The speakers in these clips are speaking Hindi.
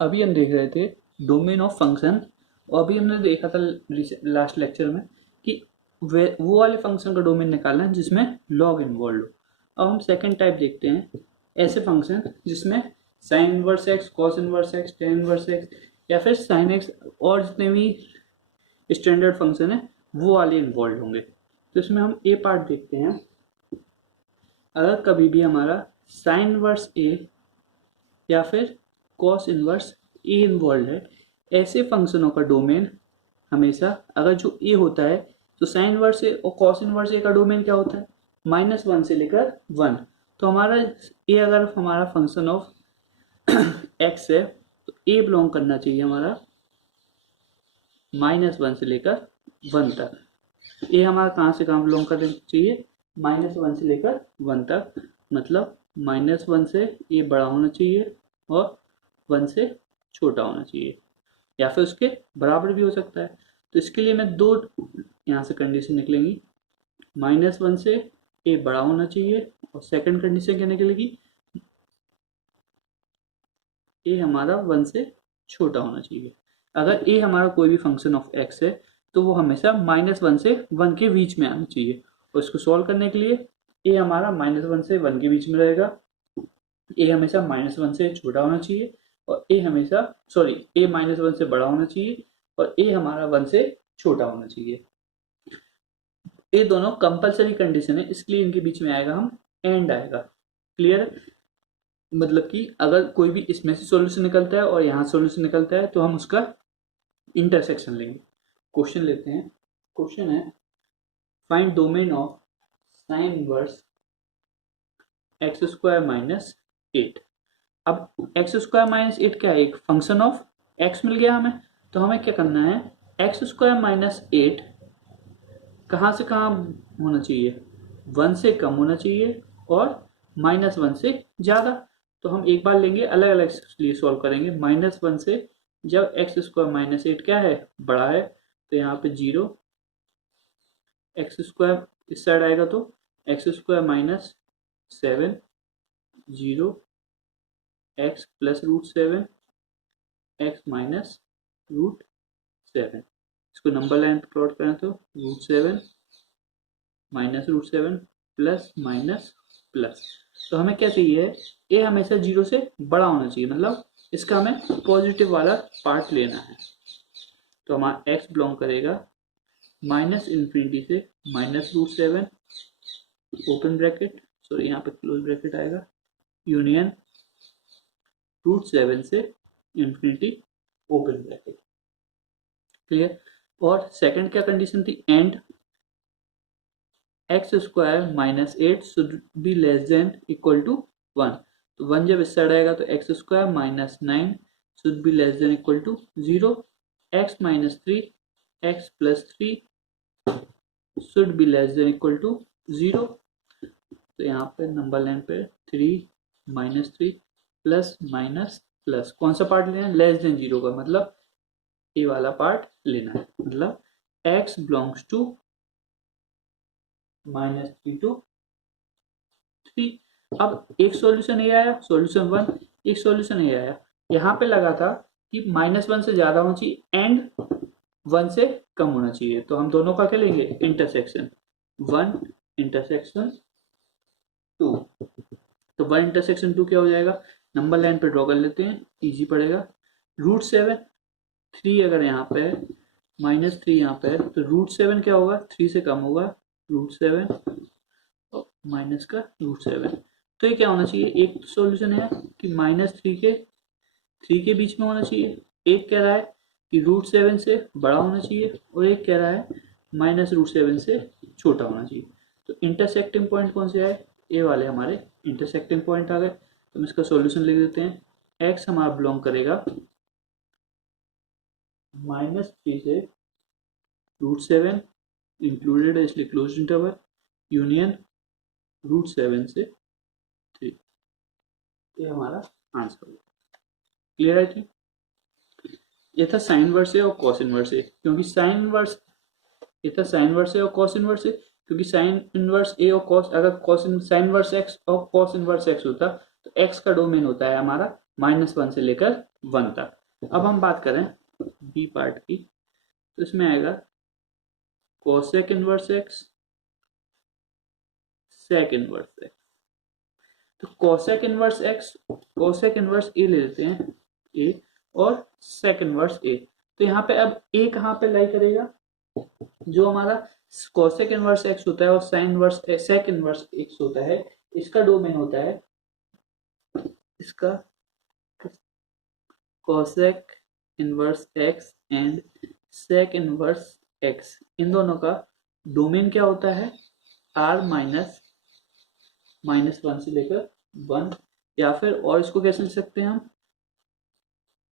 अभी हम देख रहे थे डोमेन ऑफ फंक्शन, और अभी हमने देखा था लास्ट लेक्चर में कि वो वाले फंक्शन का डोमेन निकालना है जिसमें लॉग इन्वॉल्व हो। अब हम सेकंड टाइप देखते हैं, ऐसे फंक्शन जिसमें sign inverse x, cos inverse x, tan inverse x या फिर साइन एक्स और जितने भी स्टैंडर्ड फंक्शन है वो वाले इन्वॉल्व होंगे। तो इसमें हम ए पार्ट देखते हैं। अगर कभी भी हमारा साइन इनवर्स ए या फिर कॉस इनवर्स ए इन्वॉल्व है, ऐसे फंक्शनों का डोमेन हमेशा, अगर जो ए होता है तो साइन इनवर्स ए और कॉस इनवर्स ए का डोमेन क्या होता है, -1 से लेकर 1। तो हमारा ए अगर हमारा फंक्शन ऑफ एक्स है तो ए बिलोंग करना चाहिए हमारा -1 से लेकर 1 तक। ए हमारा कहाँ से कहाँ बिलोंग करना चाहिए, -1 से लेकर 1 तक, मतलब -1 से ए बड़ा होना चाहिए और 1 से छोटा होना चाहिए, या फिर उसके बराबर भी हो सकता है। तो इसके लिए मैं दो यहाँ से कंडीशन निकलेंगी, -1 से ए बड़ा होना चाहिए और सेकंड कंडीशन क्या निकलेगी, ए हमारा 1 से छोटा होना चाहिए। अगर ए हमारा कोई भी फंक्शन ऑफ एक्स है तो वो हमेशा -1 से 1 के बीच में आना चाहिए, और इसको सॉल्व करने के लिए ए हमारा -1 से 1 के बीच में रहेगा, ए हमेशा -1 से छोटा होना चाहिए और ए हमेशा ए -1 से बड़ा होना चाहिए और ए हमारा 1 से छोटा होना चाहिए। ये दोनों कंपलसरी कंडीशन है, इसलिए इनके बीच में आएगा हम एंड आएगा। क्लियर? मतलब कि अगर कोई भी इसमें से सॉल्यूशन निकलता है और यहाँ सॉल्यूशन निकलता है तो हम उसका इंटरसेक्शन लेंगे। क्वेश्चन लेते हैं। क्वेश्चन है find domain of sine inverse x square minus 8। अब एक्स स्क्वायर माइनस 8 क्या है, एक फंक्शन ऑफ एक्स मिल गया हमें, तो हमें क्या करना है, एक्स स्क्वायर माइनस 8 कहाँ से कहाँ होना चाहिए, 1 से कम होना चाहिए और -1 से ज़्यादा। तो हम एक बार लेंगे, अलग अलग लिए सॉल्व करेंगे। -1 से जब एक्स स्क्वायर माइनस 8 क्या है, बड़ा है, तो यहाँ पे 0, एक्स स्क्वायर इस साइड आएगा तो x square minus 7, 0, x plus √7, x minus √7। इसको नंबर लाइन पे प्लॉट करें तो √7 -√7 प्लस माइनस प्लस। तो हमें क्या चाहिए, ए हमेशा 0 से बड़ा होना चाहिए, मतलब इसका हमें पॉजिटिव वाला पार्ट लेना है। तो हमारा एक्स बिलोंग करेगा -∞ से -√7 ओपन ब्रैकेट, यहाँ पे क्लोज ब्रैकेट आएगा, यूनियन √7 से इंफिनिटी ओपन ब्रैकेट। क्लियर? और सेकंड क्या कंडीशन थी, and x square minus 8 should be less than equal to 1। तो 1 जब इस साइड आएगा तो x square minus 9 should be less than equal to 0, x minus 3, x plus 3 should be less than equal to 0। तो यहाँ पे नंबर लाइन पे 3 -3 प्लस माइनस प्लस, कौन सा पार्ट लेना है, लेस देन 0 का, मतलब ए वाला पार्ट लेना है, मतलब एक्स बिलोंग्स टू -3 to 3। अब एक सॉल्यूशन ये आया, सॉल्यूशन 1, एक सॉल्यूशन ये आया। यहाँ पे लगा था कि -1 से ज्यादा होना चाहिए एंड 1 से कम होना चाहिए, तो हम दोनों का क्या लेंगे, इंटरसेक्शन 1 इंटरसेक्शन 2। तो 1 इंटरसेक्शन 2 क्या हो जाएगा, नंबर लाइन पे ड्रॉ कर लेते हैं, इजी पड़ेगा। √7, 3 अगर यहाँ पे है, -3 यहाँ पे है, तो √7 क्या होगा, 3 से कम होगा, √7 और माइनस का √7। तो ये क्या होना चाहिए, एक सॉल्यूशन है कि -3 के बीच में होना चाहिए, एक कह रहा है कि √7 से बड़ा होना चाहिए और एक कह रहा है -√7 से छोटा होना चाहिए। तो इंटरसेक्टिंग पॉइंट कौन से आए, ए वाले हमारे इंटरसेक्टिंग पॉइंट आ गए। तो हम इसका सॉल्यूशन लिख देते हैं, एक्स हमारा बिलोंग करेगा -3 से √7 इंक्लूडेड है इसलिए क्लोज इंटरवल, यूनियन √7 से 3। ये हमारा आंसर होगा। क्लियर है जी? ये था साइन इनवर्स है और कॉस इनवर्स है, क्योंकि साइन इनवर्स, ये था साइन इनवर्स है और कॉस इनवर्स है, क्योंकि साइन इनवर्स ए और कॉस, अगर कॉस साइन इनवर्स एक्स और कॉस इनवर्स एक्स होता तो एक्स का डोमेन होता है हमारा -1 से लेकर 1 तक। अब हम बात करें बी पार्ट की, तो इसमें आएगा cosec inverse x, sec inverse x. तो cosec inverse x, cosec inverse a ले लेते हैं, ए, और सेक इनवर्स ए। तो यहाँ पे अब ए कहाँ पे लाई करेगा, जो हमारा कोसेक इनवर्स एक्स होता है और sine inverse sec inverse x होता है, इसका डोमेन होता है, इसका cosec inverse x and sec inverse x, इन दोनों का डोमेन क्या होता है, आर -1 से लेकर 1, या फिर और इसको कैसे लिख सकते हैं हम,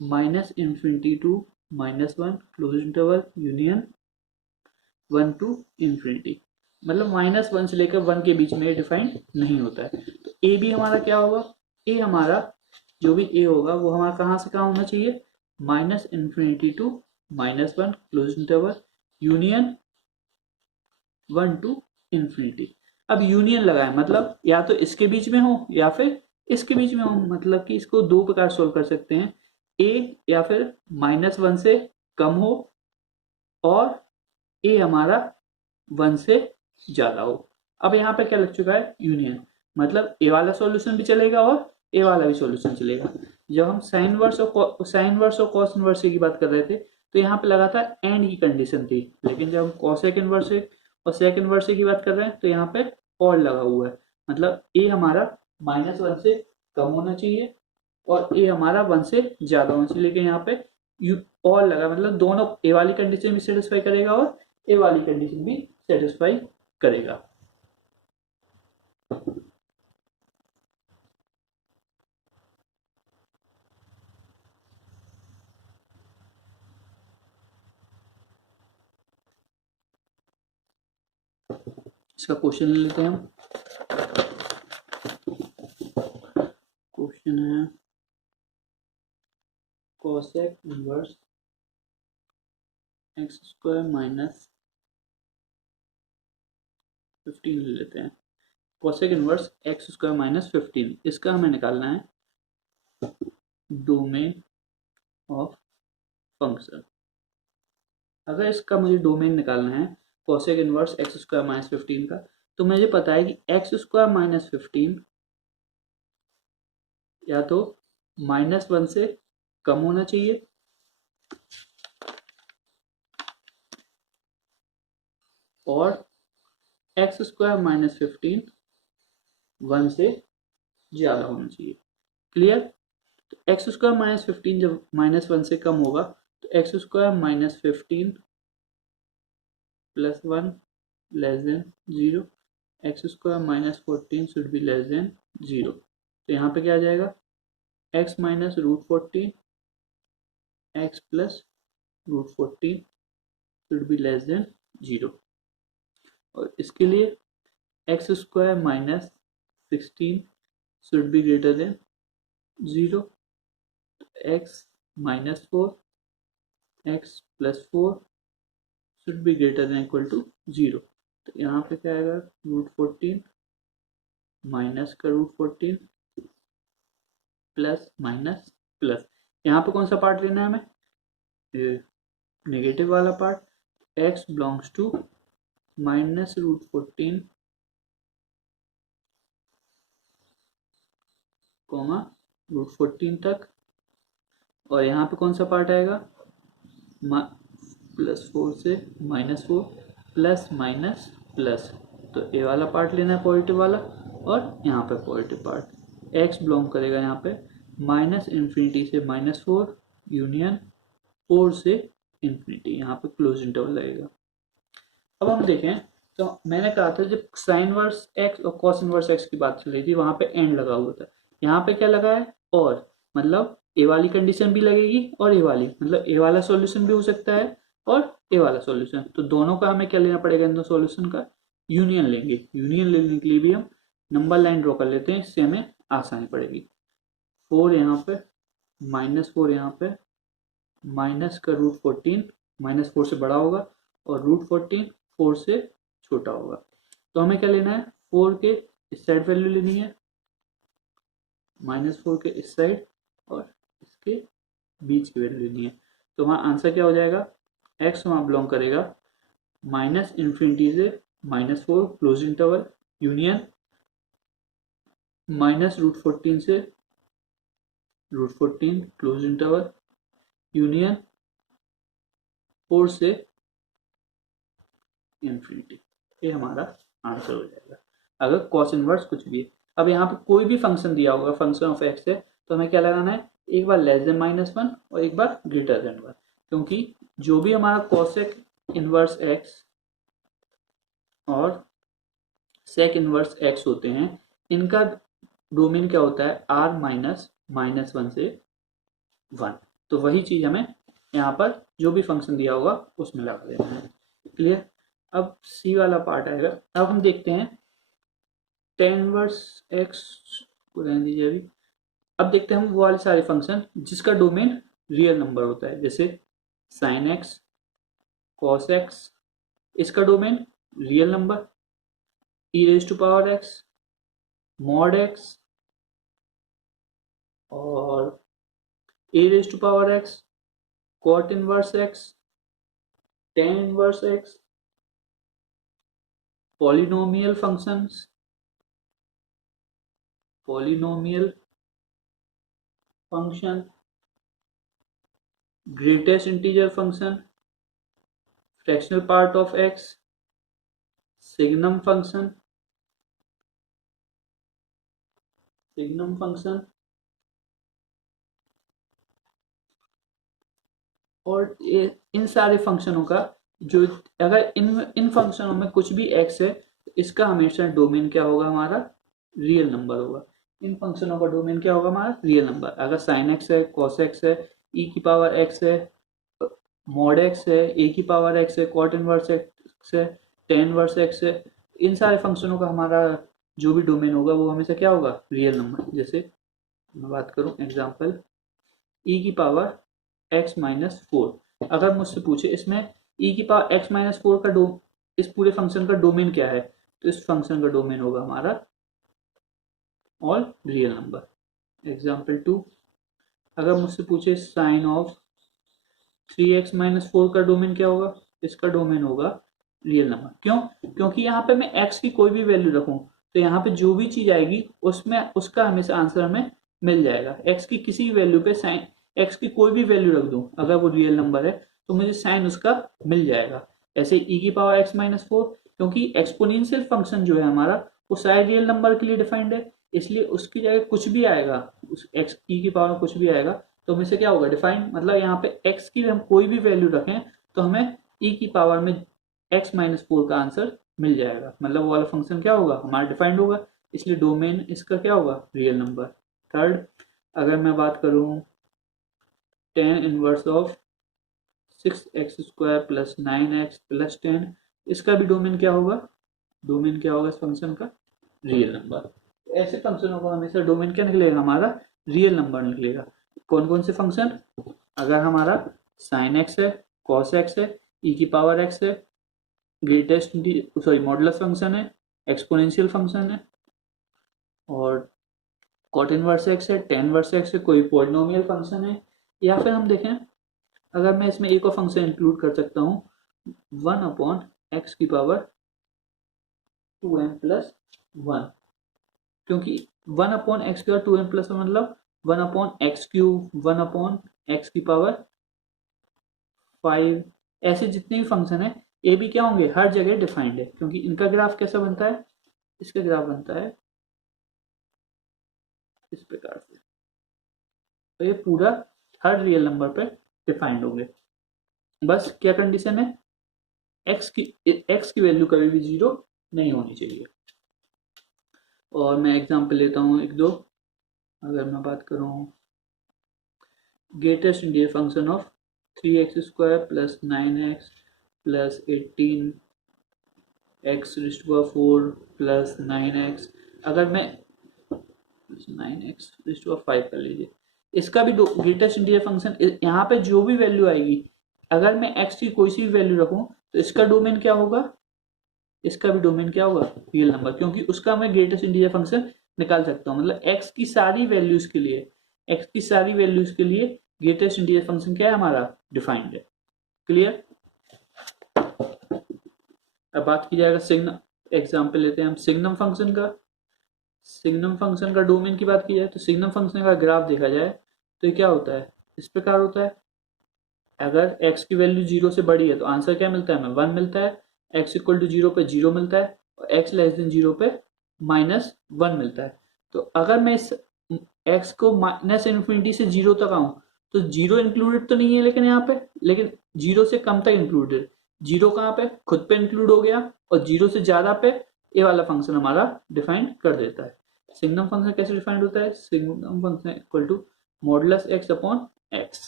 -∞ to -1 close interval union 1 to ∞, मतलब -1 से लेकर 1 के बीच में डिफाइंड नहीं होता है। तो ए भी हमारा क्या होगा, ए हमारा जो भी ए होगा वो हमारा कहाँ से कहाँ होना चाहिए, -∞ to -1 close interval union 1 to ∞। अब यूनियन लगाए मतलब या तो इसके बीच में हो या फिर इसके बीच में हो, मतलब कि इसको दो प्रकार सोल्व कर सकते हैं, ए या फिर -1 से कम हो और ए हमारा 1 से ज्यादा हो। अब यहाँ पे क्या लग चुका है, यूनियन, मतलब ए वाला सॉल्यूशन भी चलेगा और ए वाला भी सॉल्यूशन चलेगा। जब हम साइन वर्स और कॉस इनवर्स की बात कर रहे थे तो यहाँ पे लगा था एंड की कंडीशन थी, लेकिन जब हम कॉसेक इनवर्स और सेक इनवर्स की बात कर रहे हैं तो यहाँ पे और लगा हुआ है, मतलब ए हमारा -1 से कम होना चाहिए और ए हमारा 1 से ज्यादा होना चाहिए, लेकिन यहाँ पे और लगा, मतलब दोनों ए वाली कंडीशन भी सेटिस्फाई करेगा और ए वाली कंडीशन भी सेटिस्फाई करेगा। इसका क्वेश्चन ले लेते हैं हम। क्वेश्चन है कोसेक इनवर्स एक्स स्क्वायर -15 ले लेते हैं। कोसेक इनवर्स एक्स स्क्वायर -15, इसका हमें निकालना है डोमेन ऑफ फंक्शन। अगर इसका मुझे डोमेन निकालना है कोसेक इनवर्स एक्स स्क्वायर -15 का, तो मुझे पता है कि एक्स स्क्वायर -15 या तो -1 से कम होना चाहिए और एक्स स्क्वायर -15 1 से ज्यादा होना चाहिए। क्लियर? तो एक्स स्क्वायर -15 जब -1 से कम होगा तो x square -15 + 1 less than 0, x square -14 should be less than 0। तो यहाँ पे क्या आ जाएगा, x -√14 x + √14 should be less than 0, और इसके लिए x square -16 should be greater than 0, x -4 x + 4 should be greater than equal to 0। तो यहाँ पे क्या आएगा, √14 माइनस का √14 प्लस माइनस प्लस, यहाँ पे कौन सा पार्ट लेना है हमें, नेगेटिव वाला पार्ट, x बिलोंग्स टू -√14 √14 तक, और यहाँ पे कौन सा पार्ट आएगा, +4 से -4 प्लस माइनस प्लस। तो ए वाला पार्ट लेना है पॉजिटिव वाला और यहाँ पे पॉजिटिव पार्ट, x बिलोंग करेगा यहाँ पे -∞ से -4 यूनियन 4 से इन्फिनिटी, यहाँ पे क्लोज इंटरवल लगेगा। अब हम देखें तो मैंने कहा था जब साइन वर्स एक्स और कॉस इनवर्स एक्स की बात चल रही थी वहां पे एंड लगा हुआ था, यहाँ पे क्या लगा है, और मतलब ए वाली कंडीशन भी लगेगी और ए वाली, मतलब ए वाला सॉल्यूशन भी हो सकता है और ए वाला सॉल्यूशन, तो दोनों का हमें क्या लेना पड़ेगा, इन दो सॉल्यूशन का यूनियन लेंगे। यूनियन लेने के लिए भी हम नंबर लाइन ड्रॉ कर लेते हैं, इससे हमें आसानी पड़ेगी। 4 यहाँ पे -4 यहाँ पे, माइनस का √14 -4 से बड़ा होगा और √14 4 से छोटा होगा। तो हमें क्या लेना है, 4 के इस साइड वैल्यू लेनी है, -4 के इस साइड और इसके बीच की वैल्यू नहीं है, तो वहाँ आंसर क्या हो जाएगा, x वहाँ बिलोंग करेगा -∞ से -4 क्लोज इंटरवल यूनियन -√14 से √14 क्लोज इंटरवल यूनियन 4 से इन्फिनिटी। ये हमारा आंसर हो जाएगा अगर कॉस इनवर्स कुछ भी है। अब यहाँ पे कोई भी फंक्शन दिया होगा, फंक्शन ऑफ एक्स है, तो हमें क्या लगाना है, एक बार लेस देन -1 और एक बार ग्रेटर देन 1, क्योंकि जो भी हमारा कॉसेक इनवर्स एक्स और सेक इनवर्स एक्स होते हैं, इनका डोमेन क्या होता है, r -1 से 1। तो वही चीज हमें यहाँ पर जो भी फंक्शन दिया होगा उसमें लगा देना है। क्लियर। अब सी वाला पार्ट आएगा। अब हम देखते हैं tan इनवर्स एक्स को रहने दीजिए अभी। अब देखते हैं हम वो वाले सारे फंक्शन जिसका डोमेन रियल नंबर होता है, जैसे sin x, cos x, इसका domain real number, e⁻x, mod x और a⁻x, cot inverse x, tan inverse x, polynomial functions, polynomial function, greatest integer function, fractional part of x, signum function, signum function, और इन सारे फंक्शनों का जो, अगर इन फंक्शनों में कुछ भी x है तो इसका हमेशा डोमेन क्या होगा, हमारा रियल नंबर होगा। इन फंक्शनों का डोमेन क्या होगा, हमारा रियल नंबर। अगर sin x है, cos x है, e⁻x है, mod x है, a⁻x है, cot इनवर्स x है, tan इनवर्स x है, इन सारे फंक्शनों का हमारा जो भी डोमेन होगा वो हमेशा क्या होगा, रियल नंबर। जैसे मैं बात करूं एग्जांपल e⁻x-4, अगर मुझसे पूछे इसमें e⁻x-4 का इस पूरे फंक्शन का डोमेन क्या है, तो इस फंक्शन का डोमेन होगा हमारा ऑल रियल नंबर। एग्जांपल 2, अगर मुझसे पूछे साइन ऑफ 3x-4 का डोमेन क्या होगा, इसका डोमेन होगा रियल नंबर। क्यों? क्योंकि यहाँ पे मैं x की कोई भी वैल्यू रखूं तो यहाँ पे जो भी चीज आएगी उसमें उसका हमेशा आंसर हमें मिल जाएगा। x की किसी भी वैल्यू पे साइन, x की कोई भी वैल्यू रख दूं, अगर वो रियल नंबर है तो मुझे साइन उसका मिल जाएगा। ऐसे e⁻x-4, क्योंकि एक्सपोनेंशियल फंक्शन जो है हमारा वो सारे रियल नंबर के लिए डिफाइंड है, इसलिए उसकी जगह कुछ भी आएगा, उस x e कुछ भी आएगा तो हमें से क्या होगा, डिफाइंड। मतलब यहाँ पे x की हम कोई भी वैल्यू रखें तो हमें e में x-4 का आंसर मिल जाएगा। मतलब वो वाला फंक्शन क्या होगा, हमारा डिफाइंड होगा, इसलिए डोमेन इसका क्या होगा, रियल नंबर। थर्ड, अगर मैं बात करूं tan inverse of 6x² + 9x + 10, इसका भी डोमेन क्या होगा, डोमेन क्या होगा इस फंक्शन का, रियल नंबर। ऐसे फंक्शनों का हमेशा डोमेन क्या निकलेगा, हमारा रियल नंबर निकलेगा। कौन कौन से फंक्शन, अगर हमारा sin x है, cos x है, e⁻x है, ग्रेटेस्ट मॉडुलस फंक्शन है, एक्सपोनेंशियल फंक्शन है, और cot इनवर्स x है, tan इनवर्स x है, कोई पॉलिनोमियल फंक्शन है, या फिर हम देखें अगर मैं इसमें एक और फंक्शन इंक्लूड कर सकता हूँ 1/x⁻2n + 1, क्योंकि 1/x⁻2n + 1 मतलब 1/x3, 1/x⁵, ऐसे जितने भी फंक्शन है ये भी क्या होंगे, हर जगह डिफाइंड है, क्योंकि इनका ग्राफ कैसा बनता है, इसका ग्राफ बनता है इस प्रकार से। तो ये पूरा हर रियल नंबर पे डिफाइंड होंगे। बस क्या कंडीशन है, x की वैल्यू कभी भी 0 नहीं होनी चाहिए। और मैं एग्जांपल लेता हूँ एक दो। अगर मैं बात करूँ greatest integer function of 3x² + 9x + 18x⁴ + 9x, अगर मैं 9x⁵ कर लीजिए, इसका भी ग्रेटेस्ट इंटीजर फंक्शन, यहाँ पे जो भी वैल्यू आएगी, अगर मैं x की कोई सी भी वैल्यू रखूं तो इसका डोमेन क्या होगा, इसका भी डोमेन क्या होगा, रियल नंबर, क्योंकि उसका मैं ग्रेटेस्ट इंटीजर फंक्शन निकाल सकता हूँ। मतलब x की सारी वैल्यूज के लिए एक्स की सारी वैल्यूज के लिए ग्रेटेस्ट इंटीजर फंक्शन क्या है हमारा, डिफाइंड है। क्लियर। अब बात की जाएगा सिग्नम, एग्जाम्पल लेते हैं हम सिग्नम फंक्शन का। सिग्नम फंक्शन का डोमेन की बात की जाए तो सिग्नम फंक्शन का ग्राफ देखा जाए तो ये क्या होता है, इस प्रकार होता है। अगर x की वैल्यू 0 से बड़ी है तो आंसर क्या मिलता है हमें, 1 मिलता है। x इक्वल टू 0 पे 0 मिलता है और x लेस देन 0 पे -1 मिलता है। तो अगर मैं इस x को -इन्फिनिटी से 0 तक आऊं तो 0 इंक्लूडेड तो नहीं है लेकिन यहाँ पे, लेकिन 0 से कम तक इंक्लूडेड। 0 कहाँ पे, खुद पे इंक्लूड हो गया, और 0 से ज्यादा पे ये वाला फंक्शन हमारा डिफाइन कर देता है। सिग्नम फंक्शन कैसे डिफाइंड होता है, signum function equal to modulus x upon x।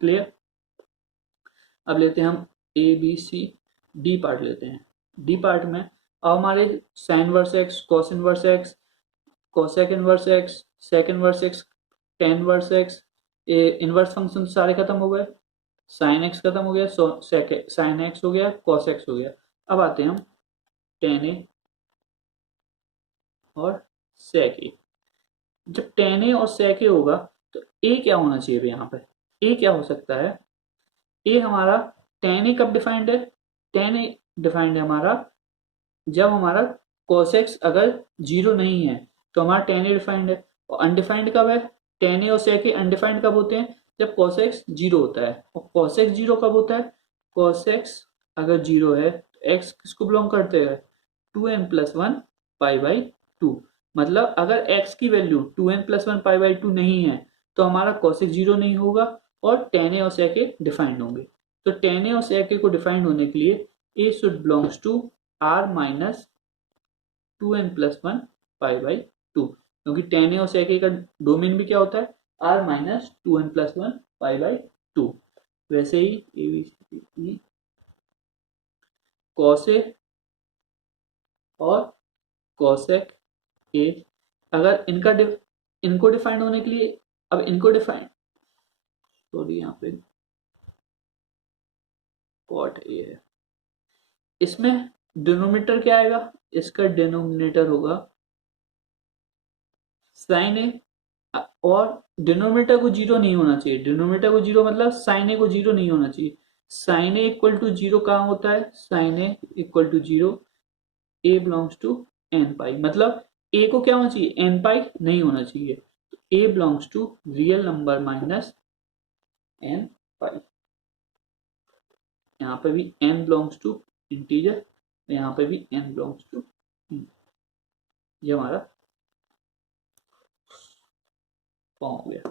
Clear. अब लेते हैं हम A B C D part लेते हैं। डी पार्ट में अब हमारे sine inverse x, cos inverse x, cosec inverse x, sec inverse x, tan inverse x, inverse function सारे खत्म हो गए। साइन एक्स खत्म हो गया, साइन एक्स हो गया, कॉस एक्स हो गया। अब आते हैं हम टेन ए और सेक ए। जब टेन ए और सेक ए होगा तो ए क्या होना चाहिए यहाँ पे, ए क्या हो सकता है, ए हमारा टेन ए कब डिफाइंड है, टेन ए डिफाइंड है हमारा जब हमारा कोसेक्स अगर 0 नहीं है तो हमारा टेन ए डिफाइंड है। और अनडिफाइंड कब है, टेन ए और सेक ए अनडिफाइंड कब होते हैं, जब कोसेक्स 0 होता है। और कोसेक्स 0 कब होता है, कोसेक्स अगर 0 है तो एक्स किसको बिलोंग करते हैं, 2n+1 पाई बाई 2। मतलब अगर x की वैल्यू 2n+1 पाई बाई 2 नहीं है तो हमारा कोसेक्स 0 नहीं होगा और टेन ए और सेक ए डिफाइंड होंगे। तो टेन ए और सेक ए को डिफाइंड होने के लिए a should belongs to r minus 2n+1 pi by 2, क्योंकि टेन ए और सेक ए का डोमेन भी क्या होता है, r minus 2n+1 pi by 2। वैसे ही ए बी सी कॉस ए और कॉसेक ए, अगर इनको डिफाइंड होने के लिए, अब इनको डिफाइंड, सॉरी यहाँ पे कॉट ए है, इसमें डिनोमिनेटर क्या आएगा, इसका डिनोमिनेटर होगा साइन ए, और डिनोमिनेटर को 0 नहीं होना चाहिए। डिनोमिनेटर को 0 मतलब साइन ए को 0 नहीं होना चाहिए। साइन ए इक्वल टू 0 कहाँ होता है, sine a equal to 0 a belongs to n pi, मतलब ए को क्या होना चाहिए, एन पाई नहीं होना चाहिए। तो a belongs to real number minus n pi. यहाँ पे भी n बिलोंग्स टू इंटीजर, यहाँ पे भी n बिलोंग्स टू, ये हमारा फॉर्म हो गया।